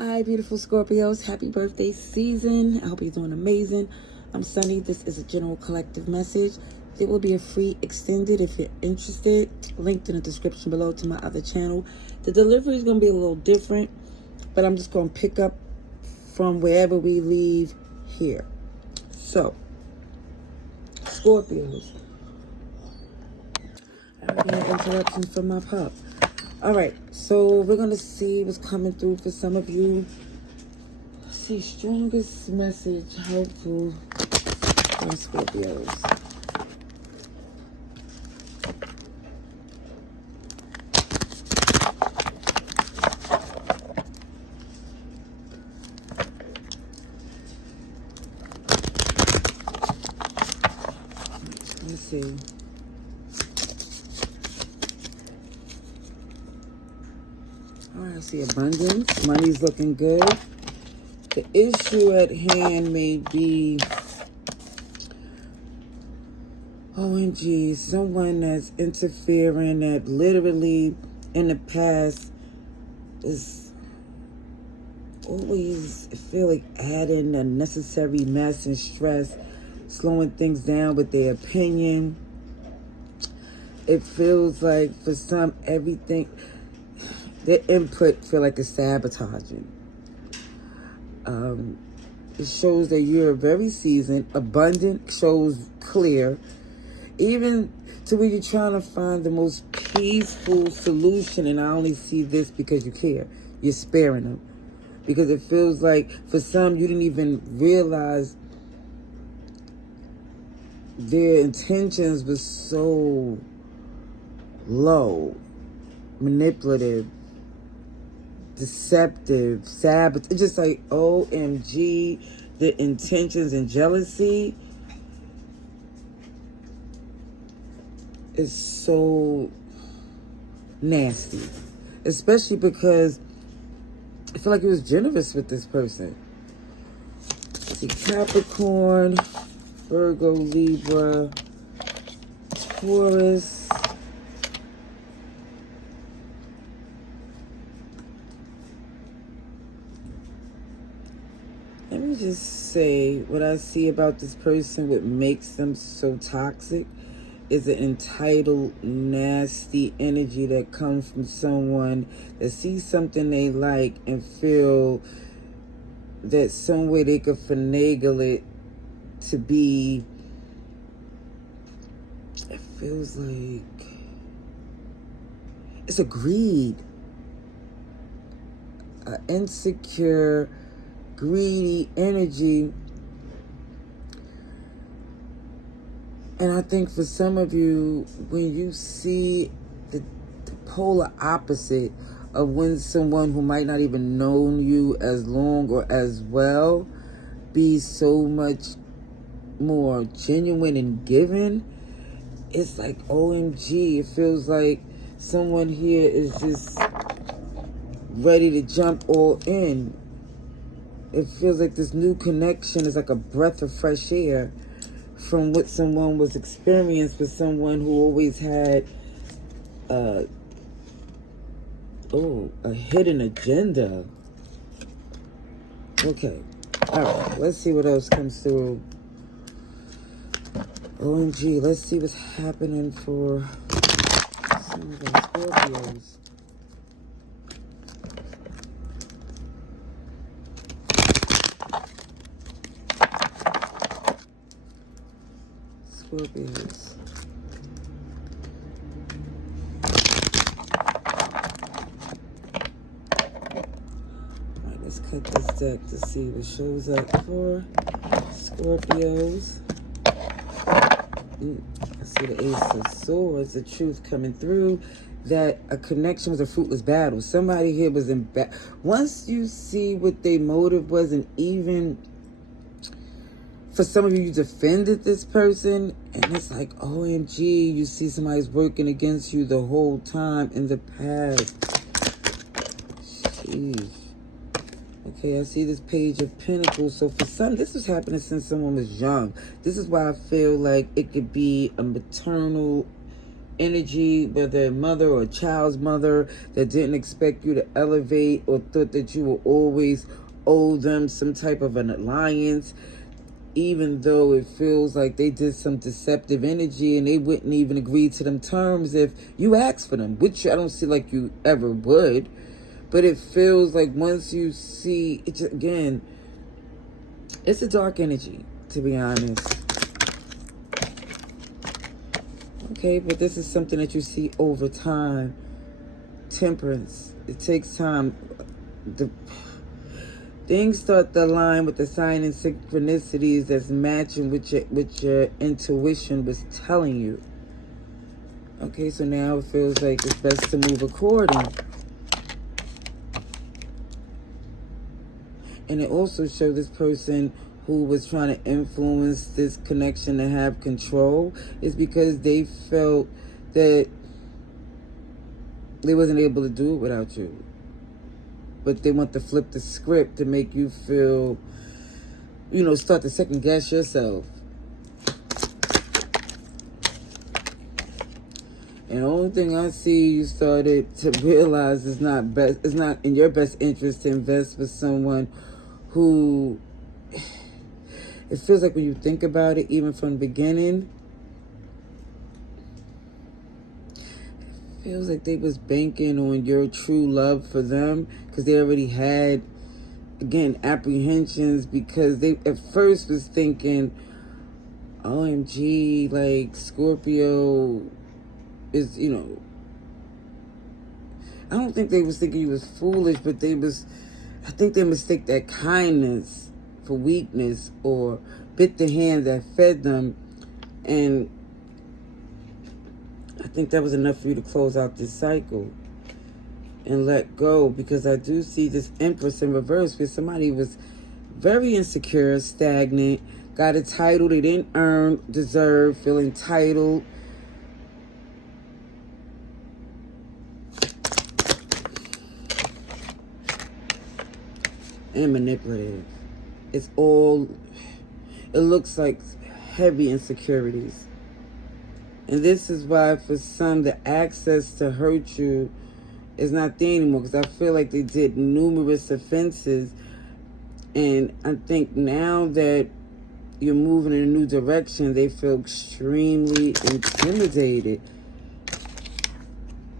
Hi, beautiful Scorpios. Happy birthday season. I hope you're doing amazing. I'm Sunny. This is a general collective message. There will be a free extended if you're interested. Linked in the description below to my other channel. The delivery is going to be a little different, but I'm just going to pick up from wherever we leave here. So, Scorpios. I already had interruptions from my pup. Alright, so we're going to see what's coming through for some of you. Let's see, strongest message, helpful for Scorpios. Let's see. Alright, I see abundance. Money's looking good. The issue at hand may be, OMG, someone that's interfering that literally in the past is always, I feel like, adding unnecessary mess and stress, slowing things down with their opinion. It feels like for some, everything, their input feel like it's sabotaging. It shows that you're very seasoned, abundant, shows clear, even to where you're trying to find the most peaceful solution. And I only see this because you care. You're sparing them. Because it feels like for some, you didn't even realize their intentions were so low, manipulative, deceptive, sabotage. It's just like, OMG, the intentions and jealousy is so nasty. Especially because I feel like it was generous with this person. See, Capricorn, Virgo, Libra, Taurus. Let me just say, what I see about this person, what makes them so toxic, is an entitled, nasty energy that comes from someone that sees something they like and feel that some way they could finagle it to be, it feels like, it's a greed, an insecure, greedy energy. And I think for some of you, when you see the polar opposite of when someone who might not even known you as long or as well be so much more genuine and giving, it's like, OMG, it feels like someone here is just ready to jump all in. It feels like this new connection is like a breath of fresh air from what someone was experienced with someone who always had a hidden agenda. Okay. All right. Let's see what else comes through. OMG. Let's see what's happening for some of the Scorpios. Scorpios. Alright, let's cut this deck to see what shows up for Scorpios. I see the Ace of Swords, the truth coming through, that a connection was a fruitless battle. Somebody here was in once you see what their motive was, and even for some of you, you defended this person, and it's like, OMG, you see somebody's working against you the whole time in the past. Jeez. Okay, I see this Page of Pentacles. So for some, this was happening since someone was young. This is why I feel like it could be a maternal energy, whether a mother or a child's mother, that didn't expect you to elevate or thought that you will always owe them some type of an alliance, even though it feels like they did some deceptive energy and they wouldn't even agree to them terms if you asked for them, which I don't see like you ever would. But it feels like once you see it, again, it's a dark energy, to be honest. Okay, but this is something that you see over time. Temperance. It takes time. Things start to align with the sign and synchronicities that's matching with your intuition was telling you. Okay, so now it feels like it's best to move according. And it also showed this person who was trying to influence this connection to have control is because they felt that they wasn't able to do it without you. But they want to flip the script to make you feel, start to second guess yourself. And the only thing I see you started to realize is it's not in your best interest to invest with someone who, it feels like when you think about it, even from the beginning, it feels like they was banking on your true love for them because they already had, again, apprehensions because they at first was thinking, OMG, like Scorpio is, I don't think they was thinking you was foolish, but I think they mistake that kindness for weakness or bit the hand that fed them. And I think that was enough for you to close out this cycle and let go, because I do see this Empress in reverse where somebody was very insecure, stagnant, got a title they didn't earn, deserve, feel entitled. And manipulative. It looks like heavy insecurities. And this is why for some, the access to hurt you is not there anymore, because I feel like they did numerous offenses. And I think now that you're moving in a new direction, they feel extremely intimidated.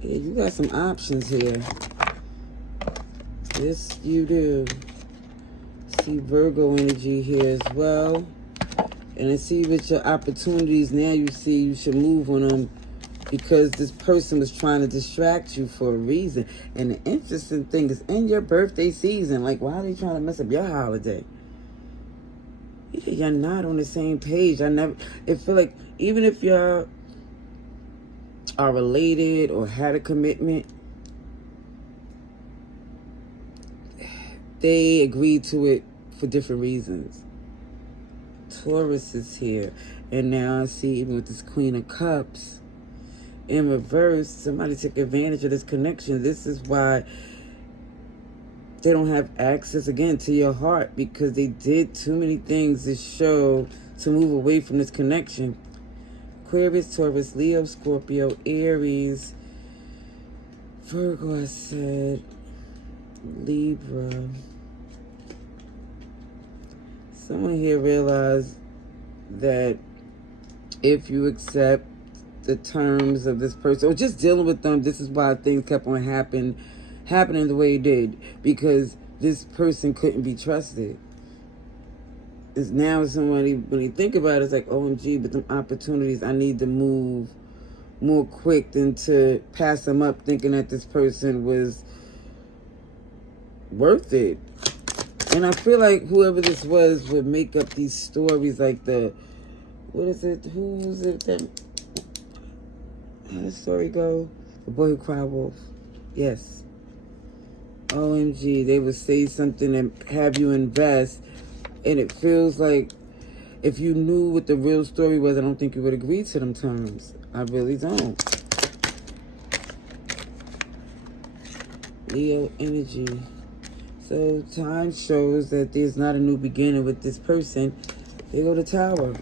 Yeah, you got some options here. Yes, you do. See Virgo energy here as well. And I see with your opportunities, now you see you should move on them because this person was trying to distract you for a reason. And the interesting thing is in your birthday season, like, why are they trying to mess up your holiday? You're not on the same page. It feel like even if y'all are related or had a commitment, they agreed to it for different reasons. Taurus is here. And now I see, even with this Queen of Cups in reverse, somebody took advantage of this connection. This is why they don't have access, again, to your heart, because they did too many things to move away from this connection. Aquarius, Taurus, Leo, Scorpio, Aries, Virgo, I said, Libra. Someone here realized that if you accept the terms of this person, or just dealing with them, this is why things kept on happening the way it did, because this person couldn't be trusted. It's now somebody, when you think about it, it's like, OMG, but them opportunities, I need to move more quick than to pass them up thinking that this person was worth it. And I feel like whoever this was would make up these stories like what is it? Who's it? How does the story go? The Boy Who Cried Wolf. Yes. OMG, they would say something and have you invest. And it feels like if you knew what the real story was, I don't think you would agree to them terms. I really don't. Leo energy. So time shows that there's not a new beginning with this person. They go to Tower.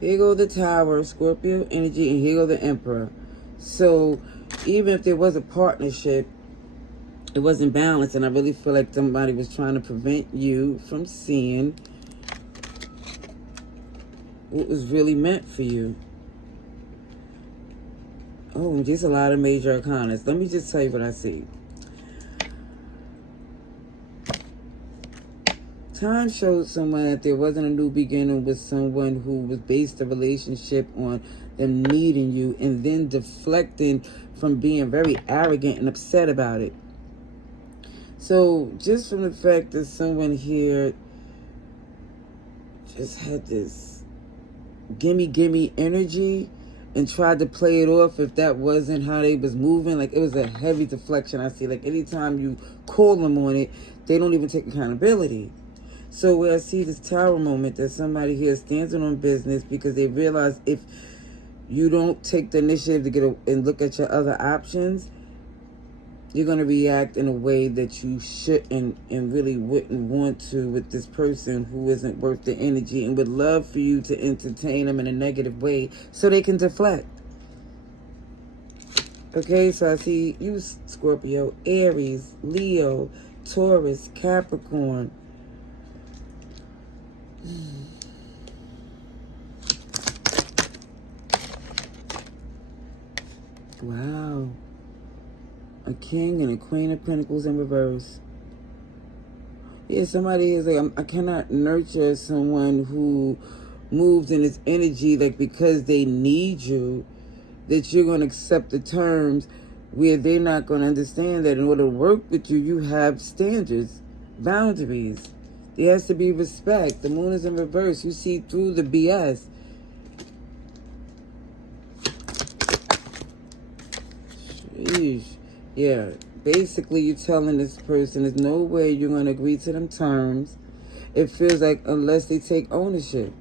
Here go the Tower, Scorpio energy, and here go the Emperor. So even if there was a partnership, it wasn't balanced, and I really feel like somebody was trying to prevent you from seeing what was really meant for you. Oh, and just a lot of major arcanas. Let me just tell you what I see. Time showed someone that there wasn't a new beginning with someone who was based a relationship on them needing you and then deflecting from being very arrogant and upset about it. So just from the fact that someone here just had this gimme energy and tried to play it off if that wasn't how they was moving, like it was a heavy deflection. I see, like anytime you call them on it, they don't even take accountability. So where I see this Tower moment, that somebody here stands on business because they realize if you don't take the initiative to get and look at your other options, you're going to react in a way that you shouldn't and really wouldn't want to with this person who isn't worth the energy and would love for you to entertain them in a negative way so they can deflect. Okay, so I see you, Scorpio, Aries, Leo, Taurus, Capricorn. Wow. A King and a Queen of Pentacles in reverse. Yeah, somebody is like, I cannot nurture someone who moves in its energy like because they need you, that you're going to accept the terms where they're not going to understand that in order to work with you, you have standards, boundaries. There has to be respect. The Moon is in reverse. You see through the BS. Sheesh. Yeah. Basically, you're telling this person there's no way you're going to agree to them terms. It feels like unless they take ownership.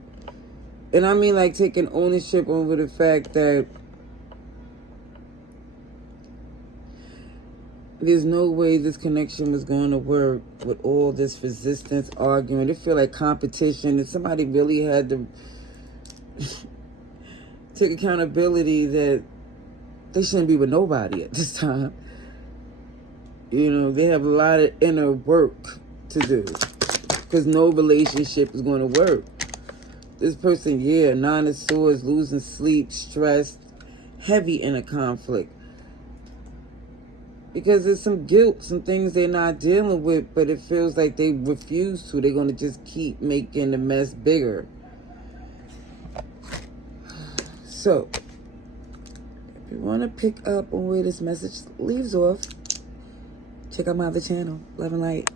And I mean like taking ownership over the fact that there's no way this connection was going to work with all this resistance, arguing. It feel like competition. If somebody really had to take accountability that they shouldn't be with nobody at this time. You know, they have a lot of inner work to do because no relationship is going to work. This person, yeah, 9 of Swords, losing sleep, stressed, heavy in a conflict. Because there's some guilt, some things they're not dealing with, but it feels like they refuse to. They're going to just keep making the mess bigger. So, if you want to pick up on where this message leaves off, check out my other channel, Love and Light.